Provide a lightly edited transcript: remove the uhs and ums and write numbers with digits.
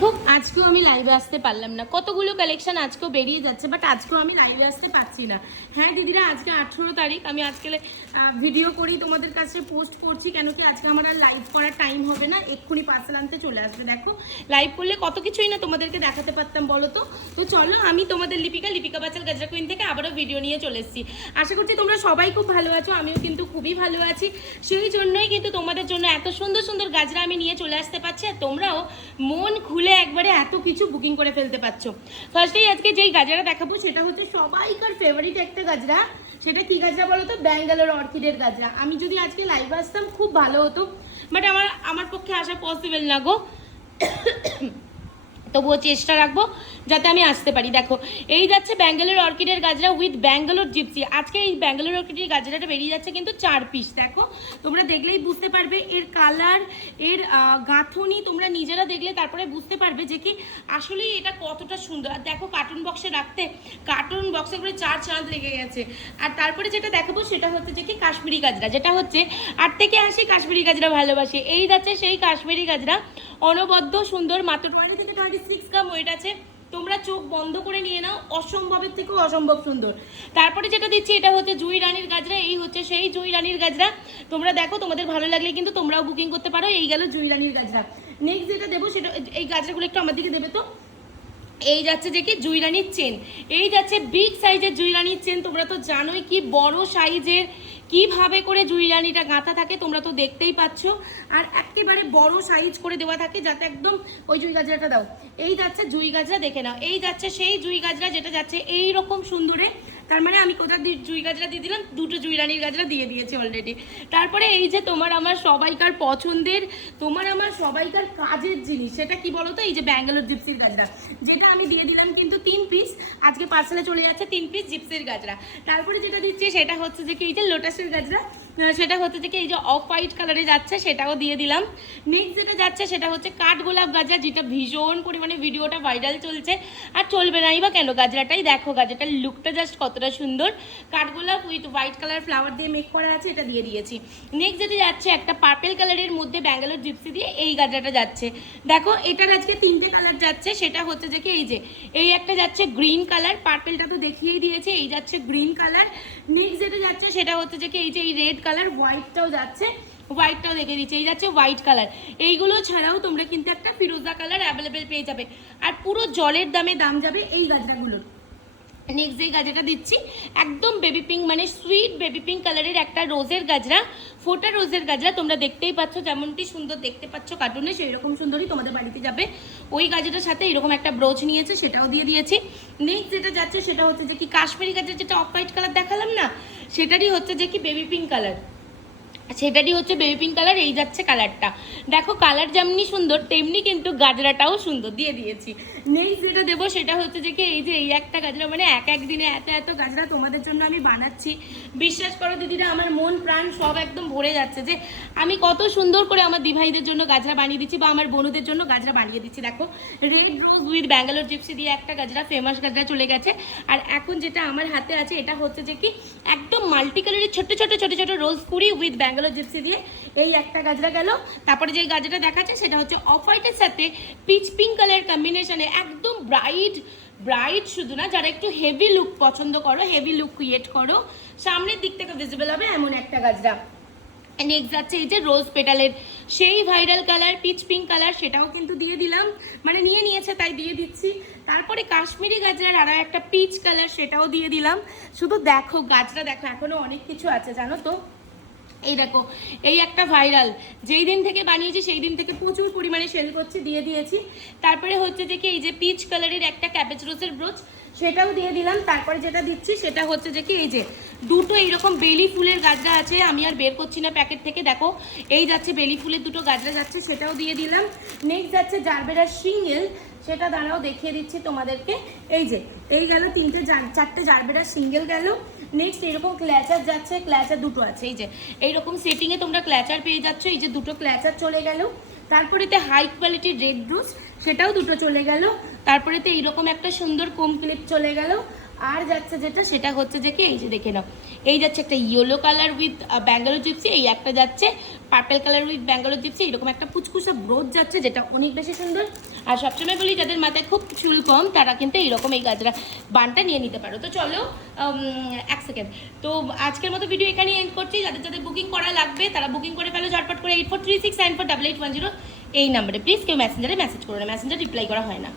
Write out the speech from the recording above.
দেখো আজকেও আমি লাইভে আসতে পারলাম না, কতগুলো কালেকশন আজকেও বেরিয়ে যাচ্ছে, বাট আজকেও আমি লাইভে আসতে পারছি না। হ্যাঁ দিদিরা, আজকে 18 তারিখ, আমি আজকে ভিডিও করি তোমাদের কাছে পোস্ট করছি, কেন কি আজকে আমার আর লাইভ করার টাইম হবে না, এক্ষুনি পার্সেল আনতে চলে আসবে। দেখো লাইভ করলে কত কিছুই না তোমাদেরকে দেখাতে পারতাম বলো তো। তো চলো, আমি তোমাদের লিপিকা বাচাল গাজরা কুইন থেকে আবারও ভিডিও নিয়ে চলে এসেছি। আশা করছি তোমরা সবাই খুব ভালো আছো, আমিও কিন্তু খুবই ভালো আছি। সেই জন্যই কিন্তু তোমাদের জন্য এত সুন্দর সুন্দর গাজরা আমি নিয়ে চলে আসতে পারছি, আর তোমরাও মন খুলে একবারে এত কিছু বুকিং করে ফেলতে পারছো। ফার্স্টেই আজকে যেই গাজরা দেখাবো সেটা হচ্ছে সবাইকার ফেভারিট একটা গাজরা। সেটা কি গাজরা বলো তো? ব্যাঙ্গালোর অর্কিডের গাজরা। আমি যদি আজকে লাইভে আসতাম খুব ভালো হতো, বাট আমার পক্ষে আসা পসিবল না গো। তবুও চেষ্টা রাখবো যাতে আমি আসতে পারি। দেখো এই যাচ্ছে ব্যাঙ্গালোর অর্কিডের গাজরা উইথ ব্যাঙ্গালোর জিপসি। আজকে এই ব্যাঙ্গালোর অর্কিডের গাজরাটা বেরিয়ে যাচ্ছে কিন্তু 4 পিস। দেখো তোমরা দেখলেই বুঝতে পারবে এর কালার, এর গাঁথনি তোমরা নিজেরা দেখলে তারপরে বুঝতে পারবে যে কি আসলেই এটা কতটা সুন্দর। আর দেখো কার্টুন বক্সে রাখতে, কার্টুন বক্সে করে 4 চাঁদ লেগে গেছে। আর তারপরে যেটা দেখাবো সেটা হচ্ছে যে কি কাশ্মীরি গাজরা, যেটা হচ্ছে 8 থেকে 80 কাশ্মীরি গাজরা ভালোবাসে। এই যাচ্ছে সেই কাশ্মীরি গাজরা, অনবদ্য সুন্দর, মাত্র 20 থেকে 26 গ্রাম ওয়েট আছে। তোমরা চোখ বন্ধ করে নিয়ে নাও, অসম্ভবের থেকেও অসম্ভব সুন্দর। তারপরে যেটা দিচ্ছি এটা হচ্ছে জুই রানীর গাজরা। এই হচ্ছে সেই জুই রানীর গাজরা। তোমরা দেখো, তোমাদের ভালো লাগলে কিন্তু তোমরাও বুকিং করতে পারো। এই গেল জুই রানীর গাজরা। নেক্সট যেটা দেবো সেটা, এই গাজরাগুলো একটু আমার দিকে দেবে তো। এই যাচ্ছে যে কি জুইরানির চেন। এই যাচ্ছে বিগ সাইজের জুইরানির চেন। তোমরা তো জানোই কি বড় সাইজের কিভাবে করে জুইরানিটা গাঁথা থাকে, তোমরা তো দেখতেই পাচ্ছ। আর একেবারে বড় সাইজ করে দেওয়া থাকে, যাতে একদম ওই জুই গাজরাটা দাও। এই যাচ্ছে জুই গাজরা, দেখে নাও। এই যাচ্ছে সেই জুই গাজরা যেটা যাচ্ছে এই রকম সুন্দরে। তার মানে আমি কোথাও জুই গাজরা দিয়ে দিলাম, দুটো জুইরানির গাজরা দিয়ে দিয়েছি অলরেডি। তারপরে এই যে তোমার আমার সবাইকার পছন্দের, তোমার আমার সবাইকার কাজের জিনিস, সেটা কি বলো তো? এই যে ব্যাঙ্গালোর জিপসির গাজরা, যেটা আমি দিয়ে দিলাম কিন্তু 3 পিস। আজকে পার্সেলে চলে যাচ্ছে 3 পিস জিপসির গাজরা। তারপরে যেটা দিচ্ছি সেটা হচ্ছে যে কি এই যে লোটাসের গাজরা, সেটা হচ্ছে যে কি এই যে অফ হোয়াইট কালারে যাচ্ছে, সেটাও দিয়ে দিলাম। নেক্সট যেটা যাচ্ছে সেটা হচ্ছে কাঠগোলাপ গাজরা, যেটা ভীষণ পরিমাণে ভিডিওটা ভাইরাল চলছে। আর চলবে নাই বা কেন, গাজরাটাই দেখো, গাজরাটার লুকটা জাস্ট কতটা সুন্দর। কাঠগোলাপ উইথ হোয়াইট কালার ফ্লাওয়ার দিয়ে মেক করা আছে, এটা দিয়ে দিয়েছি। নেক্সট যেটা যাচ্ছে একটা পার্পেল কালারের মধ্যে ব্যাঙ্গালোর জিপসি দিয়ে এই গাজরাটা যাচ্ছে। দেখো এটার আজকে 3টে কালার যাচ্ছে। সেটা হচ্ছে যে কি এই যে এই একটা যাচ্ছে গ্রিন কালার, পার্পেলটা তো দেখিয়েই দিয়েছে, এই যাচ্ছে গ্রিন কালার। নেক্সট যেটা যাচ্ছে সেটা হচ্ছে যে কি এই যে এই রেড কালার, হোয়াইটটাও যাচ্ছে, হোয়াইটটাও দেখে দিচ্ছে, এই যাচ্ছে হোয়াইট কালার। এইগুলো ছাড়াও তোমরা কিন্তু একটা ফিরোজা কালার অ্যাভেলেবেল পেয়ে যাবে। আর পুরো জলের দামে দাম যাবে এই গাজরাগুলোর। নেক্সট যে গাজরাটা দিচ্ছি একদম বেবি পিঙ্ক, মানে সুইট বেবি পিঙ্ক কালারের একটা রোজের গাজরা, ফোটা রোজের গাজরা। তোমরা দেখতেই পাচ্ছ যেমনটি সুন্দর দেখতে পাচ্ছ কার্টুনে, সেই রকম সুন্দরই তোমাদের বাড়িতে যাবে। ওই গাজরাটার সাথে এরকম একটা ব্রোচ নিয়েছে, সেটাও দিয়ে দিয়েছি। নেক্সট যেটা যাচ্ছে সেটা হচ্ছে যে কি কাশ্মীরি গাজরা, যেটা অফ হোয়াইট কালার দেখালাম না, সেটারই হচ্ছে যে কি বেবি পিঙ্ক কালার, সেটারই হচ্ছে বেবি পিঙ্ক কালার। এই যাচ্ছে কালারটা, দেখো কালার যেমনি সুন্দর তেমনি কিন্তু গাজরাটাও সুন্দর দিয়ে দিয়েছি। নেক্সট যেটা দেবো সেটা হচ্ছে যে কি এই যে এই একটা গাজরা, মানে এক দিনে এত এত গাজরা তোমাদের জন্য আমি বানাচ্ছি। বিশ্বাস করো দিদিরা, আমার মন প্রাণ সব একদম ভরে যাচ্ছে যে আমি কত সুন্দর করে আমার দিভাইদের জন্য গাজরা বানিয়ে দিচ্ছি, বা আমার বোনদের জন্য গাজরা বানিয়ে দিচ্ছি। দেখো red rose with Bangalore gypsy দিয়ে একটা গাজরা, ফেমাস গাজরা চলে গেছে। আর এখন যেটা আমার হাতে আছে এটা হচ্ছে যে কি একদম মাল্টি কালারের ছোট ছোট ছোট ছোট রোজ কুড়ি উইথ ব্যাঙ্গালোর জিপসি দিয়ে এই একটা গাজরা গেল। তারপরে যে গাজরাটা দেখাচ্ছে সেটা হচ্ছে অফ হোয়াইটের সাথে পিচ পিঙ্ক কালার কম্বিনেশনে, একদম ব্রাইট শুধু না, যারা একটু হেভি লুক পছন্দ করো, হেভি লুক ক্রিয়েট করো, সামনের দিক থেকে ভিজিবল হবে এমন একটা গাজরা। নেক্সট যাচ্ছে এই যে রোজ পেটালের সেই viral colour pitch pink colour, সেটাও কিন্তু দিয়ে দিলাম, মানে নিয়ে নিয়েছে তাই দিয়ে দিচ্ছি। তারপরে কাশ্মীরি গাজরার আরও একটা পিচ কালার, সেটাও দিয়ে দিলাম। শুধু দেখো গাজরা দেখো, এখনো অনেক কিছু আছে জানো তো। এই দেখো এই একটা ভাইরাল, যেই দিন থেকে বানিয়েছি সেই দিন থেকে প্রচুর পরিমাণে সেল করছি, দিয়ে দিয়েছি। তারপরে হচ্ছে যে কি এই যে পিচ কালারের একটা ক্যাবেজ রোজের ব্রোচ, সেটাও দিয়ে দিলাম। তারপরে যেটা দিচ্ছি সেটা হচ্ছে যে কি এই যে দুটো এইরকম বেলি ফুলের গাজরা আছে, আমি আর বের করছি না প্যাকেট থেকে। দেখো এই যাচ্ছে বেলি ফুলের দুটো গাজরা যাচ্ছে, সেটাও দিয়ে দিলাম। নেক্সট যাচ্ছে জারবেরার সিঙ্গেল, সেটা দাঁড়াও দেখিয়ে দিচ্ছি তোমাদেরকে। এই যে এই গেল 4টে জারবেরার সিঙ্গেল গেল। নেক্সট এরকম ক্ল্যাচার যাচ্ছে, ক্ল্যাচার দুটো আছে, এই যে এইরকম সেটিংয়ে তোমরা ক্ল্যাচার পেয়ে যাচ্ছ, এই যে দুটো ক্ল্যাচার চলে গেল। তারপরেতে হাই কোয়ালিটির রেড রোজ, সেটাও দুটো চলে গেল। তারপরেতে এইরকম একটা সুন্দর কোম ক্লিপ চলে গেল। আর যাচ্ছে যেটা সেটা হচ্ছে যে কি এই যে দেখে নাও, এই যাচ্ছে একটা yellow colour with Bangalore gypsy, এই একটা যাচ্ছে purple colour with Bangalore gypsy, এরকম একটা পুচকুচা ব্রোচ যাচ্ছে, যেটা অনেক বেশি সুন্দর। আর সবসময় বলি যাদের মাথায় খুব চুল কম তারা কিন্তু এইরকম এই গাজরা বানটা নিয়ে নিতে পারো। তো চলো এক সেকেন্ড, তো আজকের মতো ভিডিও এখানেই এন্ড করছি। যাদের যাদের বুকিং করা লাগবে তারা বুকিং করে ফেলো ঝটপট করে 8436948810 এই নাম্বারে। প্লিজ কেউ মেসেঞ্জারে মেসেজ করো না, মেসেঞ্জার রিপ্লাই করা হয় না।